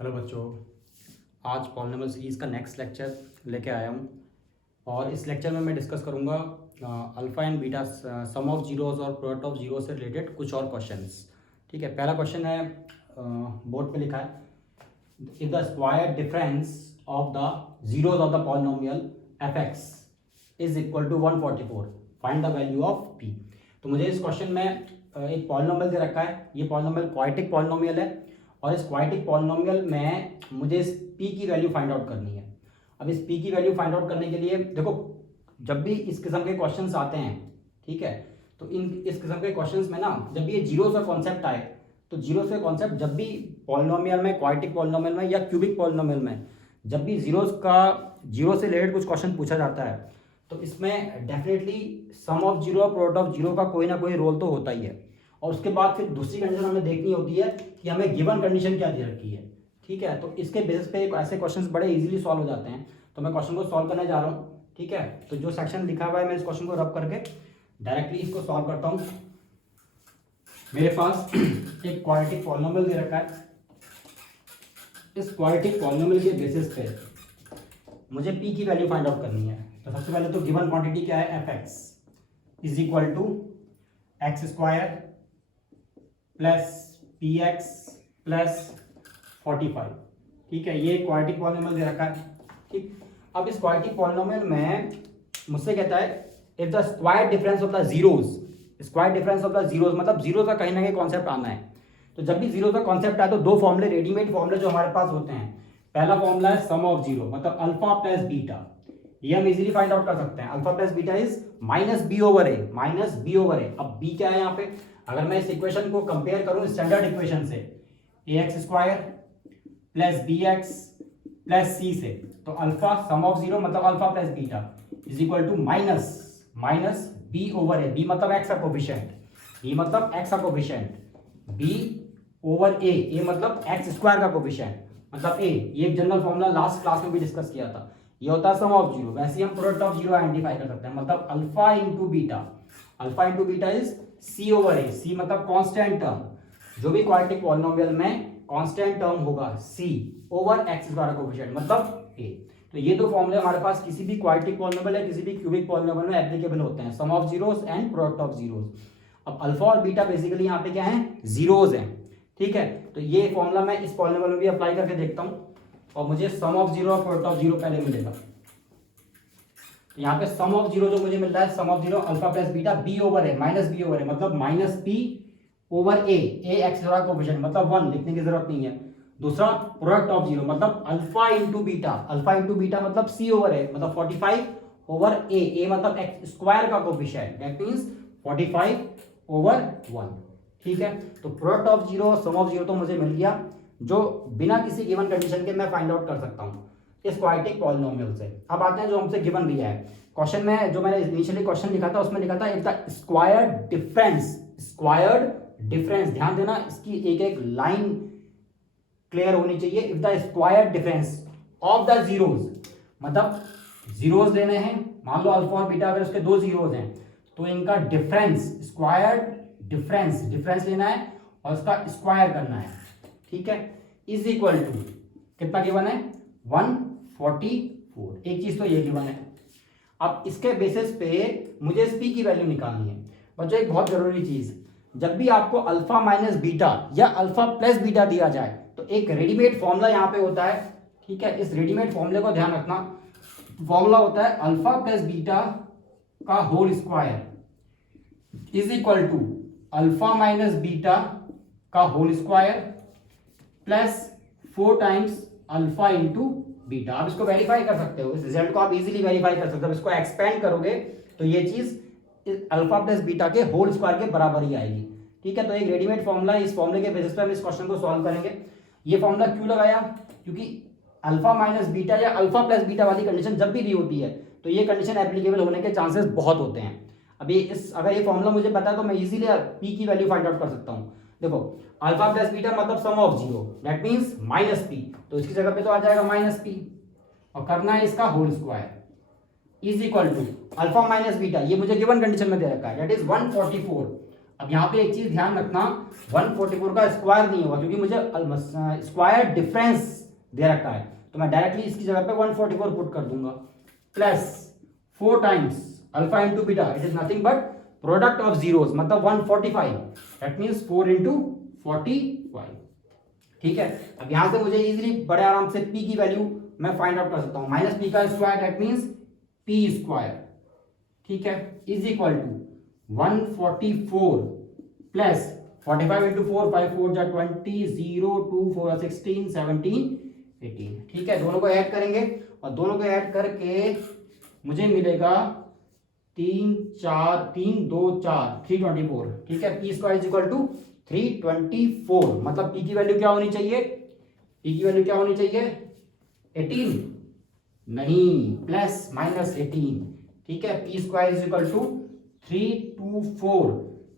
Hello बच्चों, आज polynomial series का नेक्स्ट लेक्चर लेके आया हूँ और इस लेक्चर में मैं डिस्कस करूँगा alpha and beta some of zeros और प्रोडक्ट ऑफ जीरो से रिलेटेड कुछ और क्वेश्चंस। ठीक है, पहला क्वेश्चन है, बोर्ड पे लिखा है, if the square difference of the zeros of the polynomial f x is equal to 144, find the value of p. तो मुझे इस क्वेश्चन में एक पॉलिनोमियल दे रखा है। ये पॉलिनोमियल क्वाड्रेटिक पॉलिनोमियल है और इस क्वाड्रेटिक पॉलिनोमियल में मुझे इस p की वैल्यू फाइंड आउट करनी है। अब इस p की वैल्यू फाइंड आउट करने के लिए देखो, जब भी इस किस्म के क्वेश्चंस आते हैं, ठीक है, तो इस किस्म के क्वेश्चंस में ना, जब भी ये जीरो का कॉन्सेप्ट आए, तो जीरो से कॉन्सेप्ट जब भी पॉलिनोमियल में, क्वाड्रेटिक पॉलिनोमियल में या क्यूबिक पॉलिनोमियल में, जब भी जीरो से रिलेटेड कुछ क्वेश्चन पूछा जाता है, तो इसमें डेफिनेटली सम ऑफ जीरो और प्रोडक्ट ऑफ जीरो का कोई ना कोई रोल तो होता ही है। और उसके बाद फिर दूसरी कंडीशन हमें देखनी होती है कि हमें गिवन कंडीशन क्या दे रखी है। ठीक है, तो इसके बेसिस पे ऐसे क्वेश्चंस बड़े इजीली सॉल्व हो जाते हैं। तो मैं क्वेश्चन को सॉल्व करने जा रहा हूँ। ठीक है, तो जो सेक्शन लिखा हुआ है मैं इस क्वेश्चन को रब करके डायरेक्टली इसको सॉल्व करता हूँ। मेरे पास एक क्वाड्रेटिक पॉलिनोमियल दे रखा है। इस क्वाड्रेटिक पॉलिनोमियल के बेसिस पे मुझे p की वैल्यू फाइंड आउट करनी है। तो सबसे पहले तो गिवन क्वांटिटी क्या है, f x is equal to x square plus p x plus 45। ठीक है, ये क्वाड्रेटिक पॉलिनोमियल दे रखा है। ठीक, अब इस क्वाड्रेटिक पॉलिनोमियल में मुझसे कहता है if the square difference of the zeros, square difference of the zeros मतलब जीरो का कहीं ना कहीं कॉन्सेप्ट आना है। तो जब भी जीरो का कॉन्सेप्ट आए तो दो फॉर्मूले, रेडीमेड फॉर्मूले जो हमारे पास होते हैं, पहला फॉर्मूला है सम ऑफ जीरो मतलब अल्फा प्लस बीटा। ये हम इजीली फाइंड आउट कर सकते हैं। Alpha plus beta is minus B over A, minus B over A. अब बी क्या है यहाँ पे, अगर मैं इस इक्वेशन को कंपेयर करूं स्टैंडर्ड इक्वेशन से, A X square plus B X plus C से, तो अल्फा सम ऑफ जीरो मतलब alpha plus beta is equal to minus B over A. B मतलब एक्स का कोफिशिएंट, बी मतलब एक्स का coefficient, B over A, A मतलब X square का coefficient मतलब ए। ये एक जनरल फॉर्मूला लास्ट क्लास में भी डिस्कस किया था। ये होता है सम ऑफ जीरो। वैसे ही हम प्रोडक्ट ऑफ जीरो आइडेंटिफाई कर सकते हैं, मतलब alpha into beta, alpha into beta is C over A. C मतलब कांस्टेंट टर्म, जो भी क्वाड्रेटिक पॉलिनोमियल में कांस्टेंट टर्म होगा सी ओवर एक्स स्क्वायर का कोफिशिएंट मतलब ए। तो ये दो फॉर्मूले हमारे पास किसी भी क्वाड्रेटिक पॉलिनोमियल या किसी भी क्यूबिक पॉलिनोमियल में एप्लीकेबल होते हैं, sum of zeros and product of zeros. अब अल्फा और बीटा बेसिकली यहाँ पे क्या है, जीरोस हैं। ठीक है, तो ये फॉर्मूला मैं इस पॉलिनोमियल में भी अप्लाई करके देखता हूँ और मुझे सम ऑफ जीरो और प्रोडक्ट ऑफ जीरो पहले मिलेगा। तो यहाँ पे सम ऑफ जीरो जो मुझे मिल रहा है, sum of zero alpha plus beta B over A, minus B over A मतलब minus P over A, A X का कोफिशिएंट मतलब 1, लिखने की जरूरत नहीं है। दूसरा प्रोडक्ट ऑफ जीरो मतलब alpha into beta, alpha into beta मतलब सी ओवर है मतलब 45 ओवर ए, ए मतलब एक्स स्क्वायर का कोफिशिएंट दैट मींस 45 ओवर 1। ठीक है, तो product of zero sum of zero तो मुझे मिल गया, जो बिना किसी गिवन कंडीशन के मैं फाइंड आउट कर सकता हूं इस क्वाड्रेटिक पॉलिनोमियल से। अब आते हैं जो हमसे गिवन दिया है क्वेश्चन में, जो मैंने इनिशियली क्वेश्चन लिखा था उसमें लिखा था if the squared difference, squared difference, ध्यान देना इसकी एक एक लाइन क्लियर होनी चाहिए। If the squared difference of the zeros मतलब जीरोज लेने हैं, मान लो अल्फा और बीटा अगर उसके दो जीरोज हैं तो इनका डिफरेंस, स्क्वायर्ड डिफरेंस, डिफरेंस लेना है और उसका स्क्वायर करना है। ठीक है, इज इक्वल टू कितना गिवन है, 144। एक चीज तो ये गिवन है। अब इसके बेसिस पे मुझे इस p की वैल्यू निकालनी है। बच्चों एक बहुत जरूरी चीज, जब भी आपको अल्फा माइनस बीटा या अल्फा प्लस बीटा दिया जाए तो एक रेडीमेड फॉर्मूला यहाँ पे होता है। ठीक है, इस रेडीमेड फॉर्मूले को ध्यान रखना। फॉर्मूला होता है अल्फा प्लस बीटा का whole square is equal to alpha minus beta का whole square plus 4 times alpha into beta. आप इसको वेरीफाई कर सकते हो, इस रिजल्ट को आप इजीली वेरीफाई कर सकते हो। इसको एक्सपेंड करोगे तो ये चीज अल्फा प्लस बीटा के होल स्क्वायर के बराबर ही आएगी। ठीक है, तो एक रेडीमेड फॉर्मूला है, इस फॉर्मूले के बेसिस पर हम इस क्वेश्चन को सॉल्व करेंगे। ये फॉर्मूला क्यों लगाया, क्योंकि अल्फा माइनस बीटा या अल्फा प्लस बीटा वाली कंडीशन जब भी दी होती है तो ये कंडीशन एप्लीकेबल होने के चांसेस बहुत होते हैं। अभी अगर ये फॉर्मूला मुझे पता है तो मैं इजीली p की वैल्यू फाइंड आउट कर सकता हूँ। देखो अल्फा प्लस बीटा मतलब sum of zero that means minus P, तो इसकी जगह पे तो आ जाएगा माइनस पी और करना है इसका whole square is equal to alpha minus beta, ये मुझे गिवन कंडीशन में दे रखा है दैट इज 144 अब यहाँ पे एक चीज ध्यान रखना, 144 का स्क्वायर नहीं होगा क्योंकि मुझे स्क्वायर डिफरेंस दे रखा है, तो मैं डायरेक्टली इसकी जगह पे 144 पुट कर दूंगा, plus 4 times alpha into beta, it is nothing but product of zeros, मतलब 145, दैट मीन्स 4 इंटू 45। ठीक है, अब यहां से मुझे इजीली बड़े आराम से p की वैल्यू मैं फाइंड आउट कर सकता हूं, माइनस पी का square that means p square, ठीक है, is equal to 144 plus 45 into 4, 5 4 जा 20, 0 2 4 16 17 18। ठीक है, दोनों को ऐड करेंगे और दोनों को ऐड करके मुझे मिलेगा 3 4 3 2 4 324। ठीक है, p square is equal to 324, मतलब पी की वैल्यू क्या होनी चाहिए, पी की वैल्यू क्या होनी चाहिए 18, नहीं प्लस माइनस 18। ठीक है, p square is equal to 324,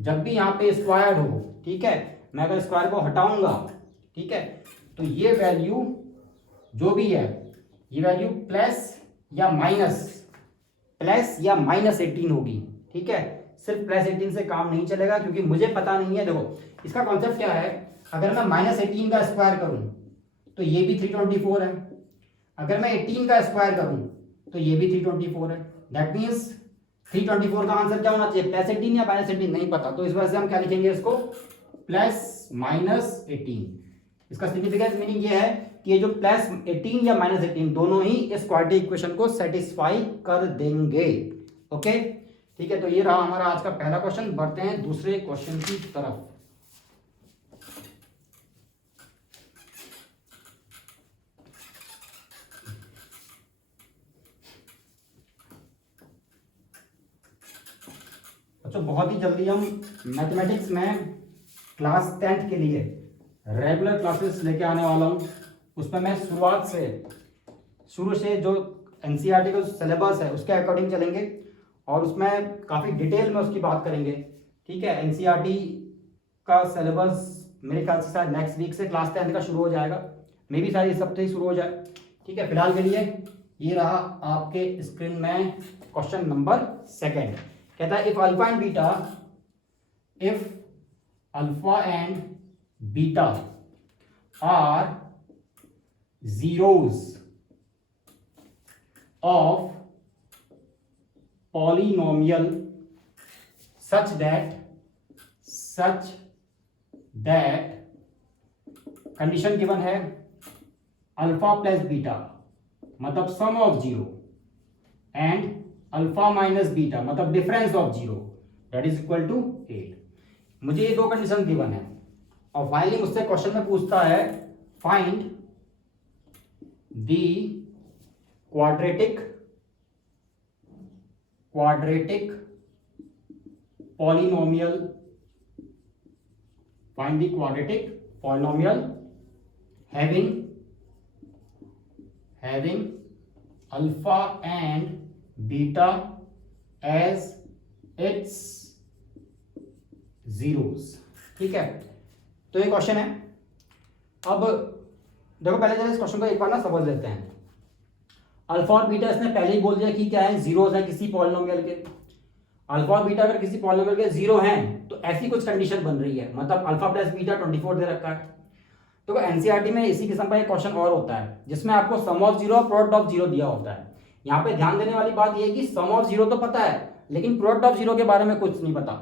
जब भी यहाँ पे स्क्वायर हो, ठीक है, मैं अगर स्क्वायर को हटाऊंगा, ठीक है, तो ये वैल्यू जो भी है, ये वैल्यू प्लस या माइनस 18 होगी। ठीक है, सिर्फ प्लस 18 से काम नहीं चलेगा क्योंकि मुझे पता नहीं है, देखो इसका कॉन्सेप्ट क्या है, अगर मैं माइनस 18 का स्क्वायर करूं तो ये भी 324 है, अगर मैं 18 का स्क्वायर करूं तो ये भी 324 है, दैट मीन्स 324 का आंसर क्या होना चाहिए, प्लस 18 या माइनस 18, नहीं पता, तो इस वजह से हम क्या लिखेंगे इसको, प्लस माइनस 18। इसका सिग्निफिकेंस मीनिंग ये है कि ये जो प्लस 18 या माइनस 18 दोनों ही इस क्वाड्रेटिक इक्वेशन को सेटिस्फाई कर देंगे। ओके, ठीक है, तो ये रहा हमारा आज का पहला क्वेश्चन। बढ़ते हैं दूसरे क्वेश्चन की तरफ। अच्छा, बहुत ही जल्दी हम मैथमेटिक्स में क्लास 10th के लिए रेगुलर क्लासेस लेके आने वाला हूँ। उसमें मैं शुरू से जो एनसीईआरटी का सिलेबस है उसके अकॉर्डिंग चलेंगे और उसमें काफ़ी डिटेल में उसकी बात करेंगे। ठीक है, एनसीईआरटी का सिलेबस मेरे ख्याल से शायद नेक्स्ट वीक से क्लास 10th का शुरू हो जाएगा, मे बी शायद इस हफ्ते ही शुरू हो जाए। ठीक है, फिलहाल के लिए ये रहा आपके स्क्रीन में क्वेश्चन नंबर 2। कहता है if alpha and beta are zeros of polynomial such that condition given है अल्फा प्लस बीटा मतलब sum of zero and alpha minus beta मतलब difference of zero that is equal to 8। मुझे ये दो condition given है और finally मुझसे question में पूछता है find the quadratic polynomial, find the quadratic polynomial having alpha and beta as its zeros। ठीक है, तो ये क्वेश्चन है। अब देखो पहले जरा इस क्वेश्चन को एक बार ना समझ लेते हैं। अल्फा और बीटा इसने पहले ही बोल दिया कि क्या है, जीरोस है किसी पॉलिनोमियल के। अल्फा और बीटा अगर किसी पॉलिनोमियल के जीरो हैं तो ऐसी कुछ कंडीशन बन रही है, मतलब अल्फा प्लस बीटा 24 दे रखा है। तो एनसीईआरटी में इसी किस्म का एक क्वेश्चन और होता है जिसमें आपको सम ऑफ जीरो और प्रोडक्ट ऑफ जीरो दिया होता है। यहाँ पे ध्यान देने वाली बात यह है कि सम ऑफ जीरो तो पता है लेकिन प्रोडक्ट ऑफ जीरो के बारे में कुछ नहीं पता।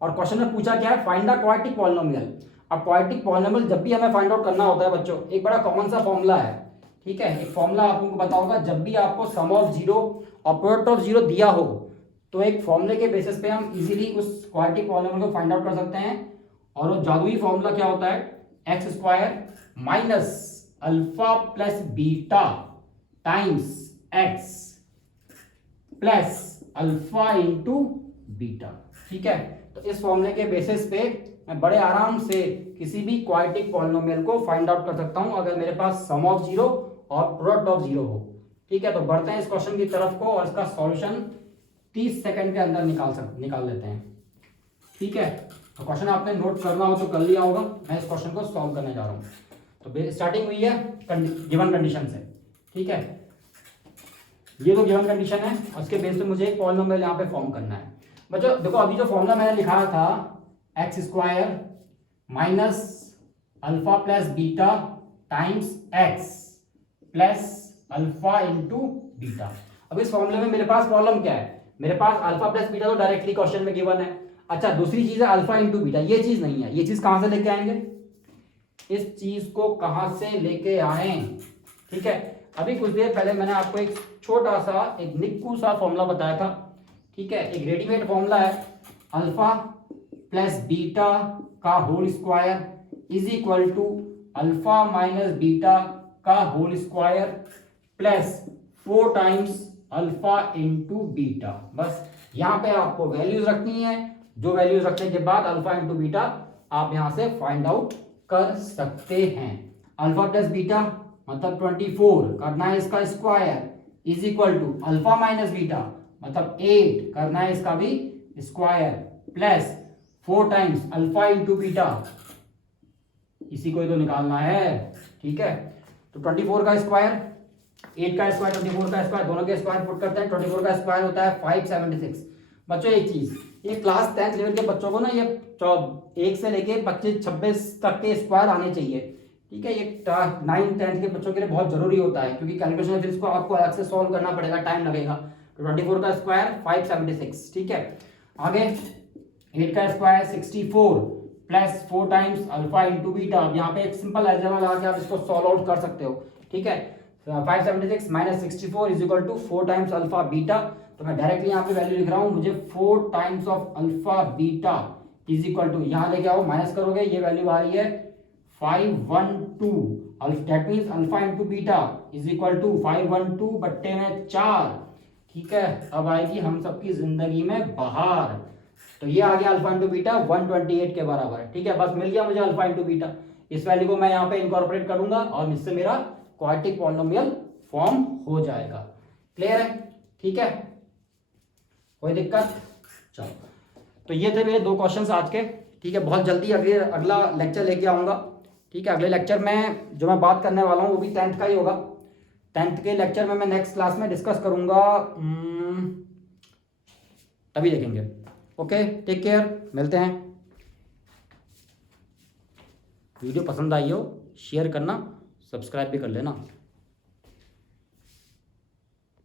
और क्वेश्चन में पूछा क्या है, फाइंड द क्वाड्रेटिक पॉलिनोमियल। अब क्वाड्रेटिक पॉलिनोमियल जब भी हमें फाइंड आउट करना होता है बच्चों, एक बड़ा कॉमन सा फॉर्मूला है। ठीक है, एक फॉर्मूला आपको पता होगा, जब भी आपको सम ऑफ जीरो और प्रोडक्ट ऑफ जीरो दिया हो तो एक फॉर्मूले के बेसिस पे हम इजीली उस क्वाड्रेटिक पॉलिनोमियल को फाइंड आउट कर सकते हैं। और वो जादुई फॉर्मूला क्या होता है, x square minus alpha plus beta times x plus alpha into beta. ठीक है, तो इस फॉर्मूले के बेसिस पे मैं बड़े आराम से किसी भी क्वाड्रेटिक पॉलिनोमियल को फाइंड आउट कर सकता हूं अगर मेरे पास सम ऑफ जीरो और प्रोडक्ट ऑफ जीरो हो। ठीक है, तो बढ़ते हैं इस क्वेश्चन की तरफ को और इसका सॉल्यूशन 30 सेकंड के अंदर निकाल लेते हैं। ठीक है, तो क्वेश्चन आपने नोट करना हो तो कर लिया होगा, मैं इस क्वेश्चन को सॉल्व करने जा रहा हूँ। तो स्टार्टिंग हुई है गिवन कंडीशन से। ठीक है, ये तो गिवन कंडीशन है, उसके बेस पे मुझे एक पॉलिनोमियल यहाँ पे फॉर्म करना है। बच्चों देखो अभी जो फॉर्मूला मैंने लिखा था x square minus alpha plus beta times x plus alpha into beta. अब इस फॉर्मूले में मेरे पास प्रॉब्लम क्या है, मेरे पास अल्फा प्लस बीटा तो डायरेक्टली क्वेश्चन में गिवन है। अच्छा, दूसरी चीज है अल्फा इंटू बीटा, ये चीज नहीं है। ये चीज कहां से लेके आएंगे, इस चीज को कहां से लेके आए, ठीक है। अभी कुछ देर पहले मैंने आपको एक छोटा सा एक निक्कू सा फॉर्मूला बताया था, ठीक है। एक रेडीमेड फॉर्मूला है, अल्फा प्लस बीटा का whole square is equal to alpha minus beta का whole square plus 4 times alpha into beta. बस यहां पे आपको वैल्यूज रखनी है, जो वैल्यूज रखने के बाद अल्फा इंटू बीटा आप यहां से फाइंड आउट कर सकते हैं। अल्फा प्लस बीटा मतलब 24 करना है इसका square is equal to alpha minus beta मतलब 8 करना है इसका भी square plus 4 times alpha into beta, इसी को ही तो निकालना है, ठीक है। तो 24 का स्क्वायर, 8 का स्क्वायर, 24 का स्क्वायर, दोनों के स्क्वायर पुट करते हैं। 24 का स्क्वायर होता है 576। बच्चों एक चीज, ये क्लास 10th लेवल के बच्चों को ना ये 1 से लेके 25-26 तक के स्क्वायर आने चाहिए, ठीक है। ये 9th-10th के बच्चों के लिए बहुत जरूरी होता है, क्योंकि कैलकुलेशन फिर इसको आपको अलग से सॉल्व करना पड़ेगा, टाइम लगेगा। तो 24 का स्क्वायर 576, ठीक है। आगे 8 का square 64 plus 4 times alpha into beta. अब यहाँ पे एक सिंपल अलजेब्रा लगा के आप इसको सॉल्व आउट कर सकते हो, ठीक है। 576 minus 64 is equal to 4 times alpha beta. तो मैं डायरेक्टली यहाँ पे वैल्यू लिख रहा हूँ, मुझे 4 times of alpha beta is equal to, यहाँ लेके आओ माइनस करोगे, ये वैल्यू आ रही है 512। That means alpha into beta is equal to 512 बट्टे में 4, ठीक है। अब आएगी हम सबकी जिंदगी में बाहर, तो ये आ गया अल्फा इंटू बीटा 128 के बराबर, ठीक है। बस मिल गया मुझे अल्फा इंटू बीटा। इस वैल्यू को मैं यहाँ पे इनकॉर्पोरेट करूंगा और इससे मेरा क्वाड्रेटिक पॉलिनोमियल फॉर्म हो जाएगा। क्लियर है, ठीक है, कोई दिक्कत? चलो, तो ये थे मेरे 2 क्वेश्चंस आज के, ठीक है। बहुत जल्दी अगला लेक्चर लेके आऊंगा, ठीक है। अगले लेक्चर में जो मैं बात करने वाला हूँ वो भी 10th का ही होगा। 10th के लेक्चर में मैं नेक्स्ट क्लास में डिस्कस करूंगा, तभी देखेंगे। ओके, टेक केयर, मिलते हैं। वीडियो पसंद आई हो शेयर करना, सब्सक्राइब भी कर लेना।